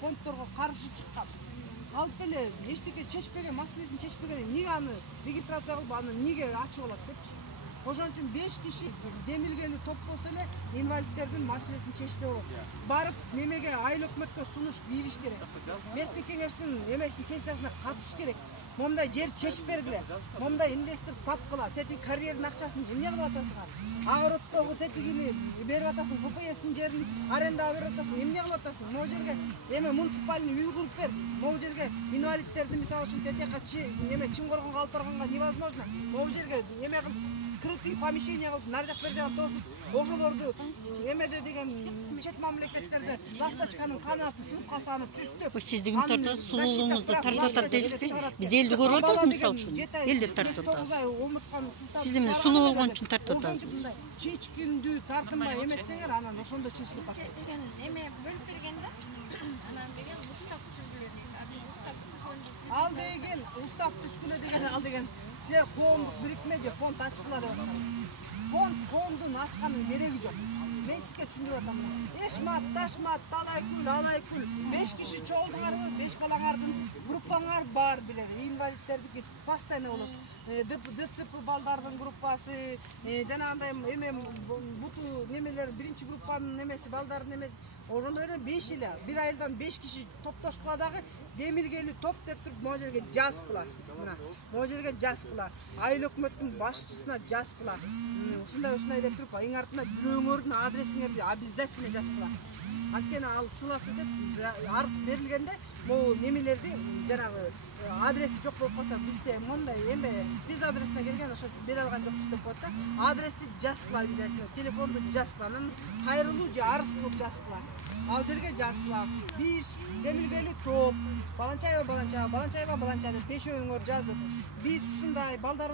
фондторго каршы чыккан. Алып эле эчтеке чечпеген, маселесин чечпеген, эмне аны регистрация кылып, аны эмнеге ачып алат депчи. Ошон үчүн 5 киши демилгелүү топ болсо эле инвалидтердин маселесин чечсе болот. Барып немеге айыл өкмөткө сунуш бериш керек. Местный кеңештин эмесин сессиясына катышыш керек. Момдай жер чечип бергиле. Момдай инвестор тапкыла. Тети карьердин акчасын эмне кылып атасыңар? Агороттогу тетигини берип атасың, ППСтин жерин арендага берип атасың, эмне кылып атасың? Могу жерге эме муниципальный үй куруп бер. Могу жерге инвалидтерди мисалы үчүн тетиякка неме Чыңгоргонго алып барганга невозможно. Могу жерге эме кылып крытый помещение кылып, нар жак бер жагын тосуп, ошолорду эмеде деген чет мамлекеттерде ласточканын канаты, сыпкасаны түстөп. Сиздин тартат сулуулуңузду тартат дейсизби? Биз элди көрүп атабыз мисалы үчүн. Элди тартат атабыз. Сиз эмне сулуу болгон үчүн тартат атабыз. Чечкиндүү тартынбай эметсеңер, анан ошондо чечилип баштайт. Эме бөлүп бергенде, анан деген устав түзүлөт. Ал деген устав түзүлө деген ал деген силер коомдук бирикме же фонд ачкыла деп аткан. Фонд коомдун ачканын кереги жок. Мен сизге түшүндүрүп атам. Эшмат, ташмат, талайкүл, алайкүл. 5 киши чогулдуңарбы? 5 балаңардын группаңар бар билер. Инвалидтердики постоянно болот. ДЦП балдардын группасы, жанагындай эме буту немелер, биринчи группанын немеси, балдардын немеси. Ошондой эле 5 эле, бир айылдан 5 киши топтошкула дагы демилгелүү топ деп туруп могу жерге жазкыла. Мына, могу жерге жазкыла. Айыл өкмөттүн башчысына жазкыла. Ушундай деп туруп, эң артына бирөөңөрдүн адресиңерди обязательно жазкыла. Анткени ал сыласы деп арыз берилгенде, могу немелерди жанагы адреси жок болуп калса, бизде мондай эме биз адресине келген ошо бере алган жокпуз деп коет да. Адрести жазкыла обязательно, телефонду жазкыла, анан кайрылуу же арыз кылып жазкыла. Ал жерге жазкыла. Биз демилгелүү топ, баланчаева, баланча деп пешөөңөр жазып, биз ушундай балдар